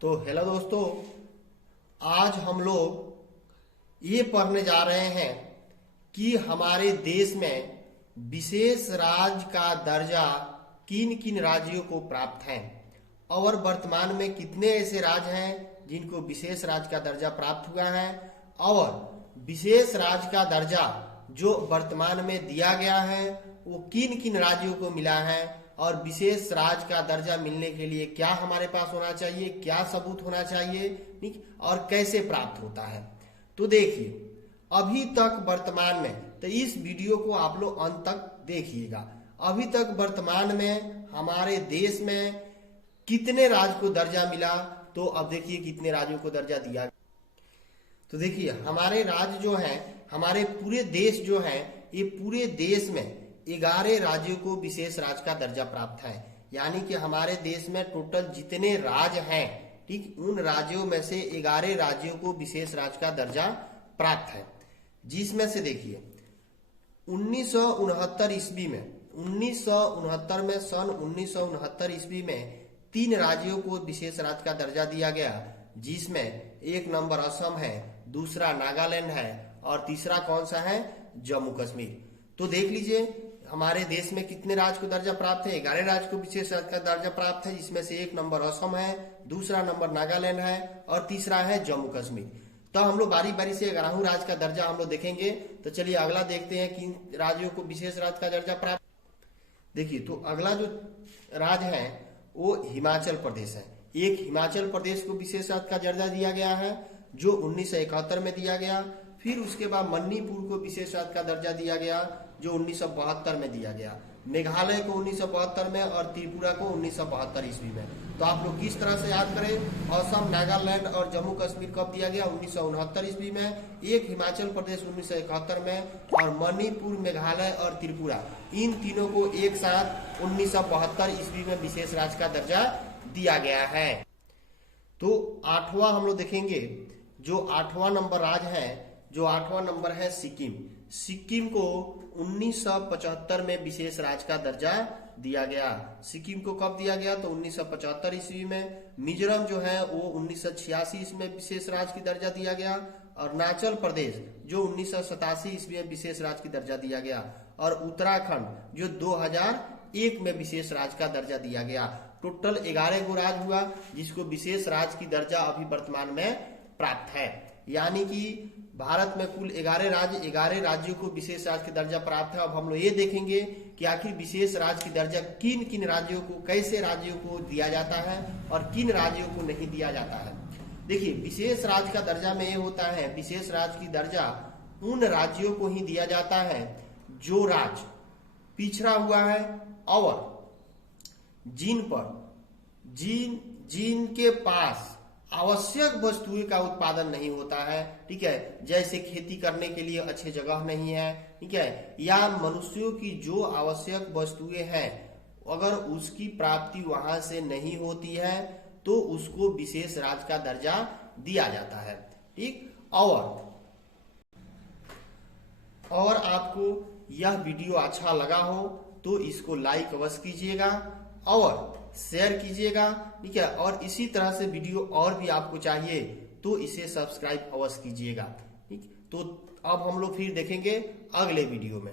तो हेलो दोस्तों, आज हम लोग ये पढ़ने जा रहे हैं कि हमारे देश में विशेष राज्य का दर्जा किन किन राज्यों को प्राप्त है और वर्तमान में कितने ऐसे राज्य हैं जिनको विशेष राज्य का दर्जा प्राप्त हुआ है और विशेष राज्य का दर्जा जो वर्तमान में दिया गया है वो किन किन राज्यों को मिला है और विशेष राज्य का दर्जा मिलने के लिए क्या हमारे पास होना चाहिए, क्या सबूत होना चाहिए, ठीक, और कैसे प्राप्त होता है। तो देखिए, अभी तक वर्तमान में, तो इस वीडियो को आप लोग अंत तक देखिएगा। अभी तक वर्तमान में हमारे देश में कितने राज्य को दर्जा मिला, तो अब देखिए कितने राज्यों को दर्जा दिया। तो देखिए, हमारे राज्य जो है, हमारे पूरे देश जो है, ये पूरे देश में 11 राज्यों को विशेष राज्य का दर्जा प्राप्त है। यानी कि हमारे देश में टोटल जितने राज्य हैं, ठीक, उन राज्यों में से 11 राज्यों को विशेष राज्य का दर्जा प्राप्त है। जिसमें से देखिए 1969 ईस्वी में, 1969 में, सन 1969 ईस्वी में 3 राज्यों को विशेष राज्य का दर्जा दिया गया, जिसमें एक नंबर असम है, दूसरा नागालैंड है और तीसरा कौन सा है, जम्मू कश्मीर। तो देख लीजिए हमारे देश में कितने राज्य को दर्जा प्राप्त है, 11 राज्य को विशेष राज्य का दर्जा प्राप्त है, जिसमें से एक नंबर असम है, दूसरा नंबर नागालैंड है और तीसरा है जम्मू कश्मीर। तो हम लोग बारी बारी से 11 राज्य का दर्जा हम लोग देखेंगे। तो चलिए अगला देखते हैं किन राज्यों को विशेष राज्य का दर्जा प्राप्त। देखिए, तो अगला जो राज्य है वो हिमाचल प्रदेश है। एक हिमाचल प्रदेश को विशेष राज्य का दर्जा दिया गया है जो 1971 में दिया गया। फिर उसके बाद मणिपुर को विशेष राज्य का दर्जा दिया गया जो 1972 में दिया गया, मेघालय को 1972 में और त्रिपुरा को 1972 ईस्वी में। तो आप लोग किस तरह से याद करें, असम, नागालैंड और जम्मू कश्मीर कब दिया गया, 1969 ईस्वी में, एक हिमाचल प्रदेश 1971 में और मणिपुर, मेघालय और त्रिपुरा, इन तीनों को एक साथ 1972 ईस्वी में विशेष राज्य का दर्जा दिया गया है। तो 8वां हम लोग देखेंगे, जो 8वां नंबर राज्य है, जो 8वां नंबर है सिक्किम। सिक्किम को 1975 में विशेष राज्य का दर्जा दिया गया। सिक्किम को कब दिया गया, तो 1975 ईस्वी में। मिजोरम जो है वो 1986 ईस्वी में विशेष राज्य की दर्जा दिया गया। और अरुणाचल प्रदेश जो 1987 ईस्वी में विशेष राज्य की दर्जा दिया गया। और उत्तराखंड जो 2001 में विशेष राज्य का दर्जा दिया गया। टोटल 11 गो राज्य हुआ जिसको विशेष राज्य की दर्जा अभी वर्तमान में प्राप्त है। यानी कि भारत में कुल 11 राज्यों को विशेष राज्य की दर्जा प्राप्त है। अब हम लोग ये देखेंगे कि आखिर विशेष राज्य की दर्जा किन किन राज्यों को, कैसे राज्यों को दिया जाता है और किन राज्यों को नहीं दिया जाता है। देखिए, विशेष राज्य का दर्जा में ये होता है, विशेष राज्य की दर्जा उन राज्यों को ही दिया जाता है जो राज्य पिछड़ा हुआ है और जिनके पास आवश्यक वस्तुएं का उत्पादन नहीं होता है, ठीक है, जैसे खेती करने के लिए अच्छे जगह नहीं है, ठीक है, या मनुष्यों की जो आवश्यक वस्तुएं हैं अगर उसकी प्राप्ति वहां से नहीं होती है तो उसको विशेष राज्य का दर्जा दिया जाता है, ठीक। और आपको यह वीडियो अच्छा लगा हो तो इसको लाइक अवश्य कीजिएगा और शेयर कीजिएगा, ठीक है। और इसी तरह से वीडियो और भी आपको चाहिए तो इसे सब्सक्राइब अवश्य कीजिएगा, ठीक। तो अब हम लोग फिर देखेंगे अगले वीडियो में।